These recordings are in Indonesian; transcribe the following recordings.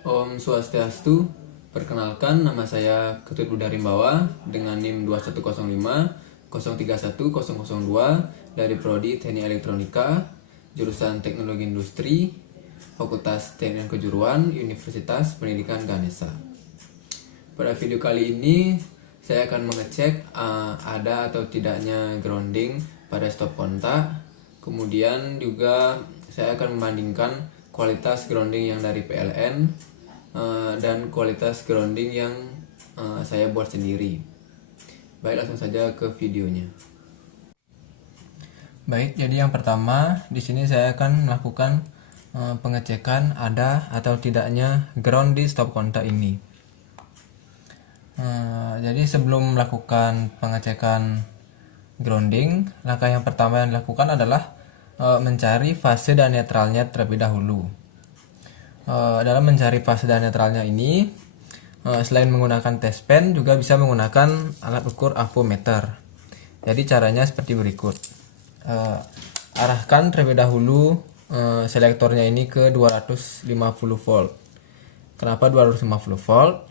Om Swastiastu, perkenalkan nama saya Ketut Budha Rimbawa dengan NIM 2105 031002 dari Prodi Teknik Elektronika, jurusan Teknologi Industri, Fakultas Teknik dan Kejuruan, Universitas Pendidikan Ganesha. Pada video kali ini saya akan mengecek ada atau tidaknya grounding pada stop kontak. Kemudian juga saya akan membandingkan kualitas grounding yang dari PLN dan kualitas grounding yang saya buat sendiri. Baik, langsung saja ke videonya. Baik, jadi yang pertama di sini saya akan melakukan pengecekan ada atau tidaknya ground di stop kontak ini. Jadi sebelum melakukan pengecekan grounding, langkah yang pertama yang dilakukan adalah mencari fase dan netralnya terlebih dahulu. Dalam mencari fase dan netralnya ini, selain menggunakan test pen, juga bisa menggunakan alat ukur avometer. Jadi caranya seperti berikut. Arahkan terlebih dahulu selektornya ini ke 250 volt. Kenapa 250 volt?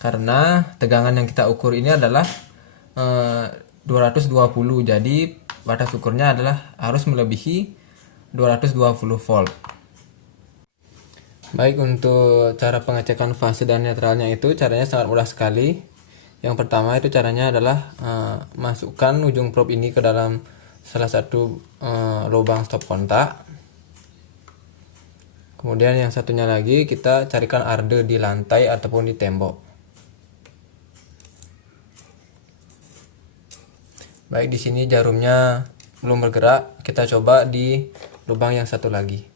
Karena tegangan yang kita ukur ini adalah 220, jadi batas ukurnya adalah harus melebihi 220 volt. Baik, untuk cara pengecekan fase dan netralnya itu caranya sangat mudah sekali. Yang pertama itu caranya adalah masukkan ujung probe ini ke dalam salah satu lubang stop kontak. Kemudian yang satunya lagi kita carikan arde di lantai ataupun di tembok. Baik, di sini jarumnya belum bergerak, kita coba di lubang yang satu lagi.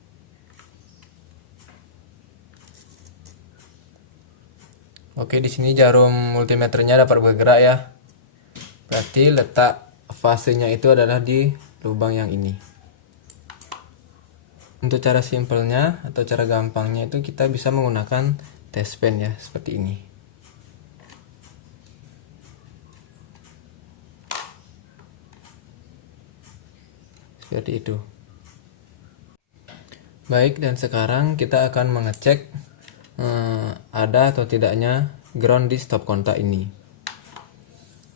Oke, di sini jarum multimeternya dapat bergerak ya. Berarti letak fasenya itu adalah di lubang yang ini. Untuk cara simpelnya atau cara gampangnya itu kita bisa menggunakan test pen ya, seperti ini. Seperti itu. Baik, dan sekarang kita akan mengecek ada atau tidaknya ground di stop kontak ini.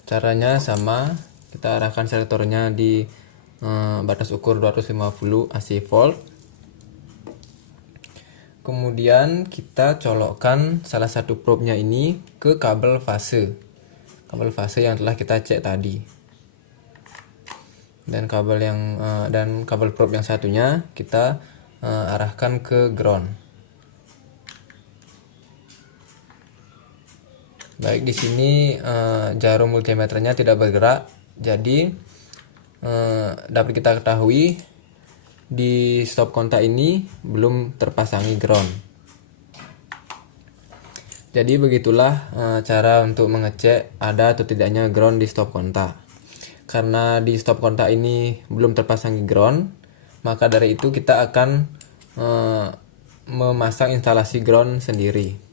Caranya sama, kita arahkan selektornya di batas ukur 250 AC volt. Kemudian kita colokkan salah satu probe-nya ini ke kabel fase. Kabel fase yang telah kita cek tadi. Dan kabel probe yang satunya kita arahkan ke ground. Baik, di sini jarum multimeternya tidak bergerak, jadi dapat kita ketahui di stop kontak ini belum terpasangi ground. Jadi begitulah cara untuk mengecek ada atau tidaknya ground di stop kontak. Karena di stop kontak ini belum terpasangi ground, maka dari itu kita akan memasang instalasi ground sendiri.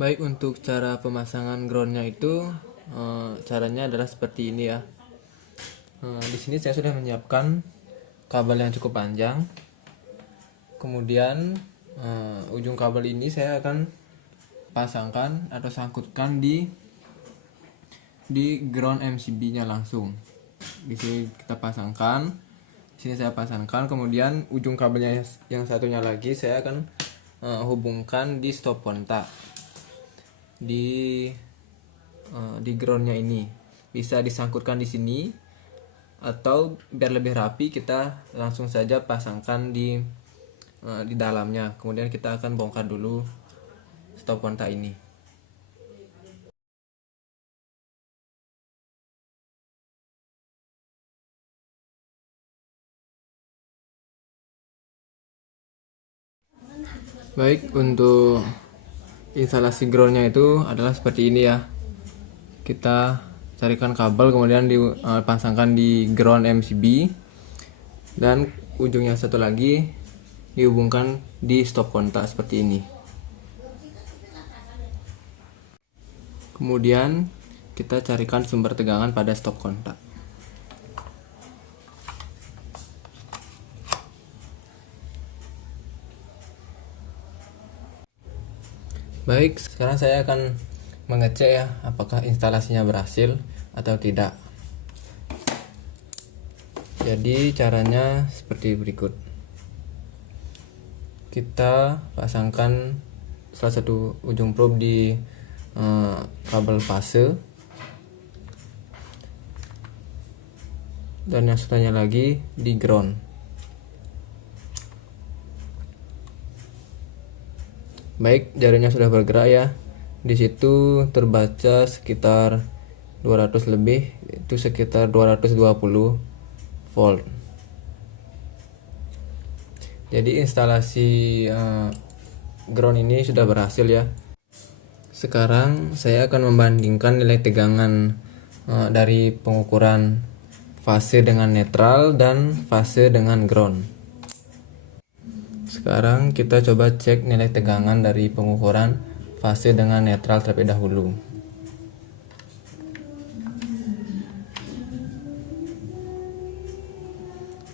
Baik, untuk cara pemasangan groundnya itu caranya adalah seperti ini ya. Di sini saya sudah menyiapkan kabel yang cukup panjang. Kemudian ujung kabel ini saya akan pasangkan atau sangkutkan di ground MCB-nya langsung. Di sini kita pasangkan. Di sini saya pasangkan, kemudian ujung kabelnya yang satunya lagi saya akan hubungkan di stop kontak. Di groundnya ini bisa disangkutkan di sini, atau biar lebih rapi kita langsung saja pasangkan di dalamnya. Kemudian kita akan bongkar dulu stop kontak ini. Baik, untuk instalasi groundnya itu adalah seperti ini ya. Kita carikan kabel, kemudian dipasangkan di ground MCB, dan ujung yang satu lagi dihubungkan di stop kontak seperti ini. Kemudian kita carikan sumber tegangan pada stop kontak. Baik, sekarang saya akan mengecek ya apakah instalasinya berhasil atau tidak. Jadi caranya seperti berikut. Kita pasangkan salah satu ujung probe di kabel fase, dan yang satunya lagi di ground. Baik, jarinya sudah bergerak ya. Di situ terbaca sekitar 200 lebih, itu sekitar 220 volt. Jadi instalasi ground ini sudah berhasil ya. Sekarang saya akan membandingkan nilai tegangan dari pengukuran fase dengan netral dan fase dengan ground. Sekarang kita coba cek nilai tegangan dari pengukuran fase dengan netral terlebih dahulu.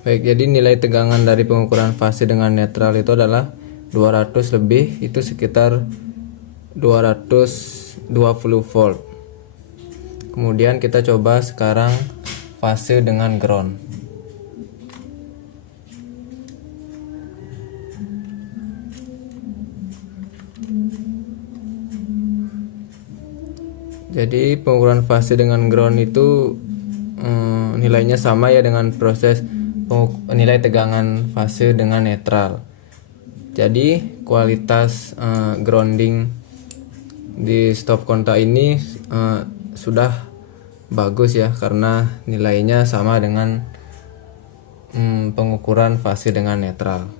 Baik, jadi nilai tegangan dari pengukuran fase dengan netral itu adalah 200 lebih, itu sekitar 220 volt. Kemudian kita coba sekarang fase dengan ground. Jadi pengukuran fase dengan ground itu nilainya sama ya dengan proses nilai tegangan fase dengan netral. Jadi kualitas grounding di stop kontak ini sudah bagus ya, karena nilainya sama dengan pengukuran fase dengan netral.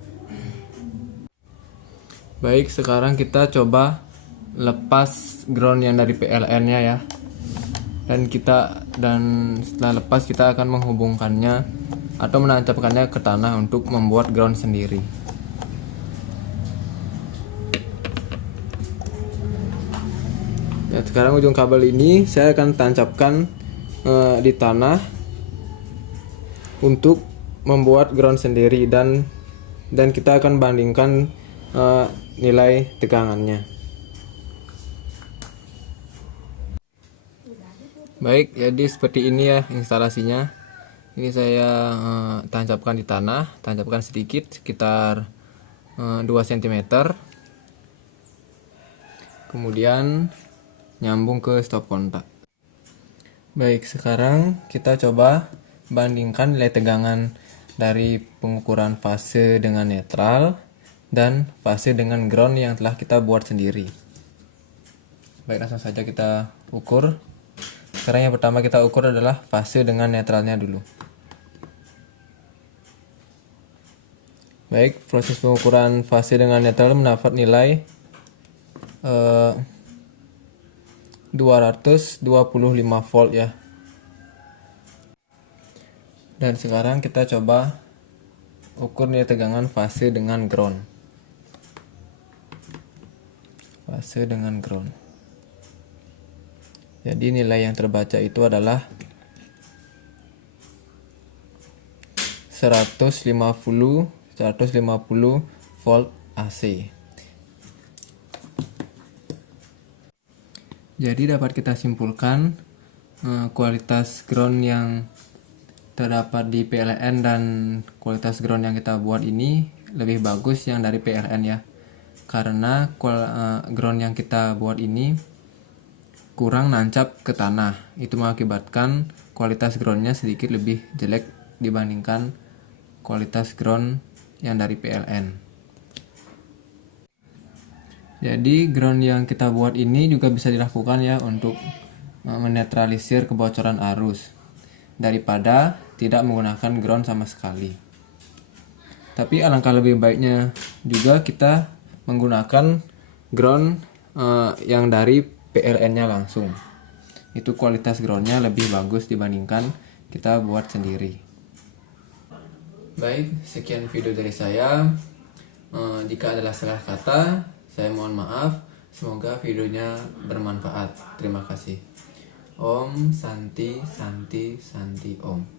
Baik, sekarang kita coba lepas ground yang dari PLN-nya ya. Dan setelah lepas kita akan menghubungkannya atau menancapkannya ke tanah untuk membuat ground sendiri. Dan sekarang ujung kabel ini saya akan tancapkan di tanah untuk membuat ground sendiri, dan kita akan bandingkan nilai tegangannya. Baik, jadi seperti ini ya instalasinya. Ini saya tancapkan di tanah, tancapkan sedikit sekitar 2 cm. Kemudian nyambung ke stop kontak. Baik, sekarang kita coba bandingkan nilai tegangan dari pengukuran fase dengan netral dan fase dengan ground yang telah kita buat sendiri. Baik, langsung saja kita ukur. Sekarang yang pertama kita ukur adalah fase dengan netralnya dulu. Baik, proses pengukuran fase dengan netral mendapat nilai 225 volt ya. Dan sekarang kita coba ukur nilai tegangan fase dengan ground. Fase dengan ground. Jadi nilai yang terbaca itu adalah 150 volt AC. Jadi dapat kita simpulkan kualitas ground yang terdapat di PLN dan kualitas ground yang kita buat ini lebih bagus yang dari PLN ya. Karena ground yang kita buat ini kurang nancap ke tanah. Itu mengakibatkan kualitas groundnya sedikit lebih jelek dibandingkan kualitas ground yang dari PLN. Jadi ground yang kita buat ini juga bisa dilakukan ya untuk menetralisir kebocoran arus daripada tidak menggunakan ground sama sekali. Tapi alangkah lebih baiknya juga kita menggunakan ground yang dari PLN-nya langsung. Itu kualitas groundnya lebih bagus dibandingkan kita buat sendiri. Baik, sekian video dari saya. Jika adalah salah kata, saya mohon maaf. Semoga videonya bermanfaat. Terima kasih. Om Santi Santi Santi Om.